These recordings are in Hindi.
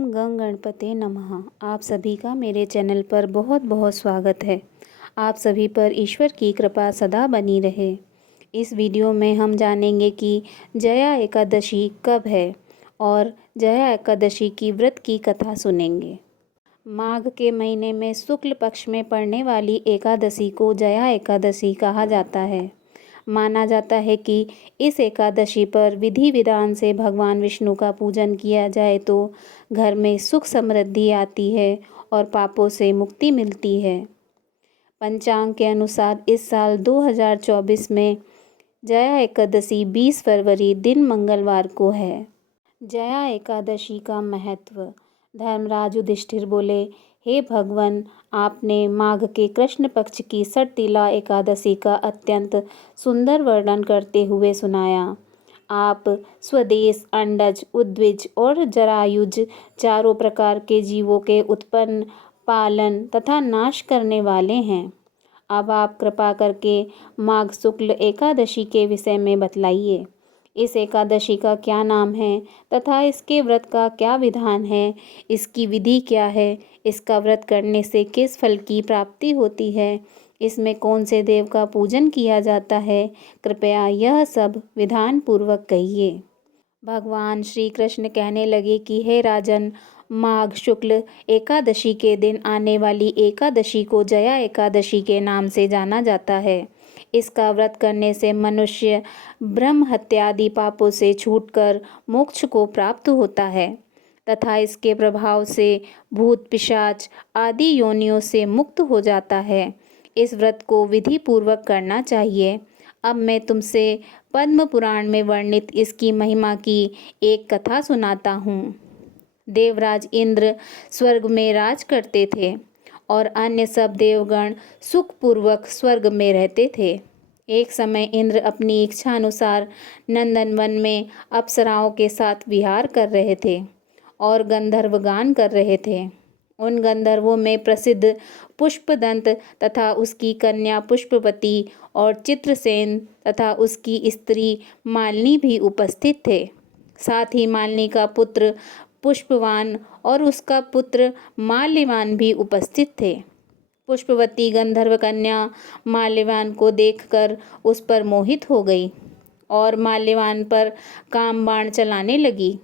ओम गं गणपते नमः। आप सभी का मेरे चैनल पर बहुत बहुत स्वागत है। आप सभी पर ईश्वर की कृपा सदा बनी रहे। इस वीडियो में हम जानेंगे कि जया एकादशी कब है और जया एकादशी की व्रत की कथा सुनेंगे। माघ के महीने में शुक्ल पक्ष में पड़ने वाली एकादशी को जया एकादशी कहा जाता है। माना जाता है कि इस एकादशी पर विधि विधान से भगवान विष्णु का पूजन किया जाए तो घर में सुख समृद्धि आती है और पापों से मुक्ति मिलती है। पंचांग के अनुसार इस साल 2024 में जया एकादशी 20 फरवरी दिन मंगलवार को है। जया एकादशी का महत्व। धर्मराज युधिष्ठिर बोले, हे भगवान, आपने माघ के कृष्ण पक्ष की सटतिला एकादशी का अत्यंत सुंदर वर्णन करते हुए सुनाया। आप स्वदेश, अंडज, उद्विज और जरायुज चारों प्रकार के जीवों के उत्पन्न, पालन तथा नाश करने वाले हैं। अब आप कृपा करके माघ शुक्ल एकादशी के विषय में बतलाइए। इस एकादशी का क्या नाम है तथा इसके व्रत का क्या विधान है, इसकी विधि क्या है, इसका व्रत करने से किस फल की प्राप्ति होती है, इसमें कौन से देव का पूजन किया जाता है, कृपया यह सब विधान पूर्वक कहिए। भगवान श्री कृष्ण कहने लगे कि हे राजन, माघ शुक्ल एकादशी के दिन आने वाली एकादशी को जया एकादशी के नाम से जाना जाता है। इसका व्रत करने से मनुष्य ब्रह्म हत्यादि पापों से छूटकर मोक्ष को प्राप्त होता है तथा इसके प्रभाव से भूत पिशाच आदि योनियों से मुक्त हो जाता है। इस व्रत को विधि पूर्वक करना चाहिए। अब मैं तुमसे पद्म पुराण में वर्णित इसकी महिमा की एक कथा सुनाता हूँ। देवराज इंद्र स्वर्ग में राज करते थे और अन्य सब देवगण सुखपूर्वक स्वर्ग में रहते थे। एक समय इंद्र अपनी इच्छा अनुसार नंदनवन में अप्सराओं के साथ विहार कर रहे थे और गंधर्व गान कर रहे थे। उन गंधर्वों में प्रसिद्ध पुष्पदंत तथा उसकी कन्या पुष्पवती और चित्रसेन तथा उसकी स्त्री मालिनी भी उपस्थित थे। साथ ही मालिनी का पुत्र पुष्पवान और उसका पुत्र माल्यवान भी उपस्थित थे। पुष्पवती गंधर्व कन्या माल्यवान को देखकर उस पर मोहित हो गई और माल्यवान पर काम बाण चलाने लगी।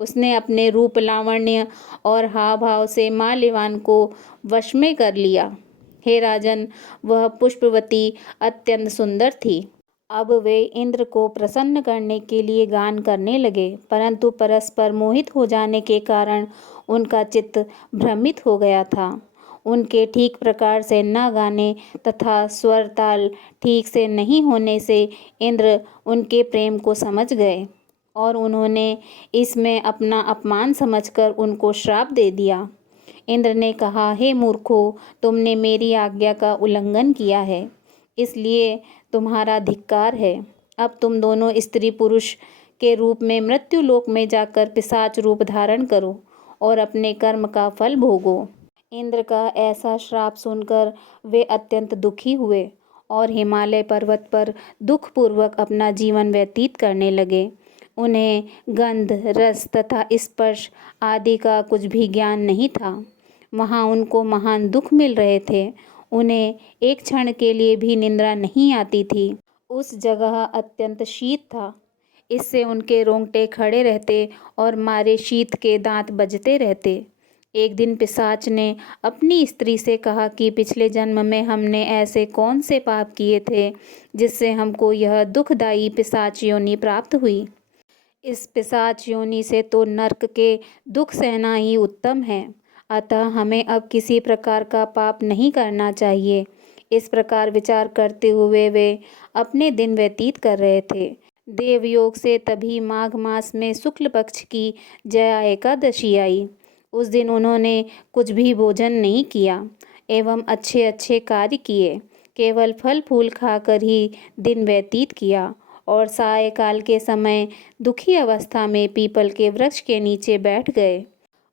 उसने अपने रूप, लावण्य और हाव भाव से माल्यवान को वश में कर लिया। हे राजन, वह पुष्पवती अत्यंत सुंदर थी। अब वे इंद्र को प्रसन्न करने के लिए गान करने लगे, परंतु परस्पर मोहित हो जाने के कारण उनका चित्त भ्रमित हो गया था। उनके ठीक प्रकार से न गाने तथा स्वर ताल ठीक से नहीं होने से इंद्र उनके प्रेम को समझ गए और उन्होंने इसमें अपना अपमान समझकर उनको श्राप दे दिया। इंद्र ने कहा, हे मूर्खों, तुमने मेरी आज्ञा का उल्लंघन किया है, इसलिए तुम्हारा धिक्कार है। अब तुम दोनों स्त्री पुरुष के रूप में मृत्यु लोक में जाकर पिशाच रूप धारण करो और अपने कर्म का फल भोगो। इंद्र का ऐसा श्राप सुनकर वे अत्यंत दुखी हुए और हिमालय पर्वत पर दुखपूर्वक अपना जीवन व्यतीत करने लगे। उन्हें गंध, रस तथा स्पर्श आदि का कुछ भी ज्ञान नहीं था। वहाँ उनको महान दुख मिल रहे थे। उन्हें एक क्षण के लिए भी निद्रा नहीं आती थी। उस जगह अत्यंत शीत था, इससे उनके रोंगटे खड़े रहते और मारे शीत के दांत बजते रहते। एक दिन पिशाच ने अपनी स्त्री से कहा कि पिछले जन्म में हमने ऐसे कौन से पाप किए थे जिससे हमको यह दुखदायी पिशाच योनि प्राप्त हुई। इस पिशाच योनि से तो नरक के दुख सहना ही उत्तम है, अतः हमें अब किसी प्रकार का पाप नहीं करना चाहिए। इस प्रकार विचार करते हुए वे अपने दिन व्यतीत कर रहे थे। देवयोग से तभी माघ मास में शुक्ल पक्ष की जया एकादशी आई। उस दिन उन्होंने कुछ भी भोजन नहीं किया एवं अच्छे अच्छे कार्य किए, केवल फल फूल खाकर ही दिन व्यतीत किया और सायंकाल के समय दुखी अवस्था में पीपल के वृक्ष के नीचे बैठ गए।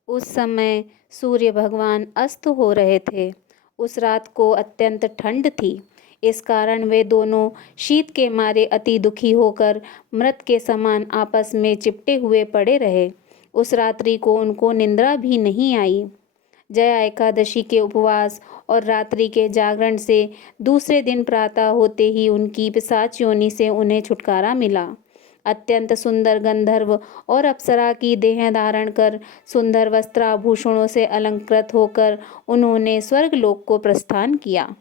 उस समय सूर्य भगवान अस्त हो रहे थे। उस रात को अत्यंत ठंड थी, इस कारण वे दोनों शीत के मारे अति दुखी होकर मृत के समान आपस में चिपटे हुए पड़े रहे। उस रात्रि को उनको निंद्रा भी नहीं आई। जया एकादशी के उपवास और रात्रि के जागरण से दूसरे दिन प्रातः होते ही उनकी पिशाच योनि से उन्हें छुटकारा मिला। अत्यंत सुंदर गंधर्व और अप्सरा की देह धारण कर सुंदर वस्त्राभूषणों से अलंकृत होकर उन्होंने स्वर्गलोक को प्रस्थान किया।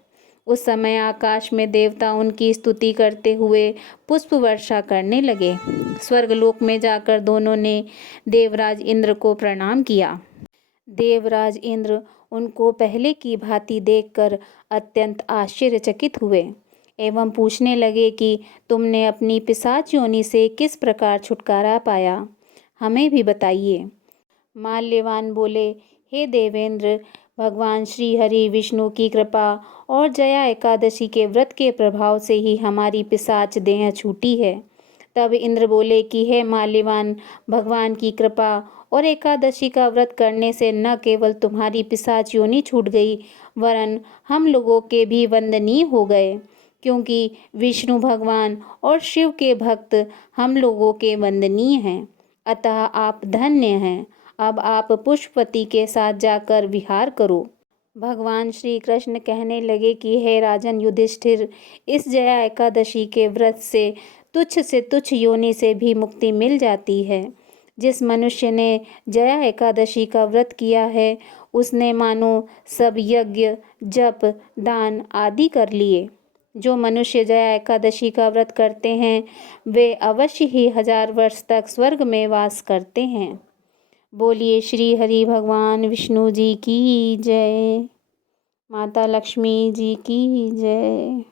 उस समय आकाश में देवता उनकी स्तुति करते हुए पुष्प वर्षा करने लगे। स्वर्गलोक में जाकर दोनों ने देवराज इंद्र को प्रणाम किया। देवराज इंद्र उनको पहले की भांति देखकर अत्यंत आश्चर्यचकित हुए एवं पूछने लगे कि तुमने अपनी पिशाच योनि से किस प्रकार छुटकारा पाया, हमें भी बताइए। माल्यवान बोले, हे देवेंद्र, भगवान श्री हरि विष्णु की कृपा और जया एकादशी के व्रत के प्रभाव से ही हमारी पिशाच देह छूटी है। तब इंद्र बोले कि हे माल्यवान, भगवान की कृपा और एकादशी का व्रत करने से न केवल तुम्हारी पिशाच योनि छूट गई, वरन हम लोगों के भी वंदनीय हो गए, क्योंकि विष्णु भगवान और शिव के भक्त हम लोगों के वंदनीय हैं। अतः आप धन्य हैं। अब आप पुष्पवती के साथ जाकर विहार करो। भगवान श्री कृष्ण कहने लगे कि हे राजन युधिष्ठिर, इस जया एकादशी के व्रत से तुच्छ योनि से भी मुक्ति मिल जाती है। जिस मनुष्य ने जया एकादशी का व्रत किया है, उसने मानो सब यज्ञ, जप, दान आदि कर लिए। जो मनुष्य जया एकादशी का व्रत करते हैं, वे अवश्य ही 1000 वर्ष तक स्वर्ग में वास करते हैं। बोलिए श्री हरि भगवान विष्णु जी की जय। माता लक्ष्मी जी की जय।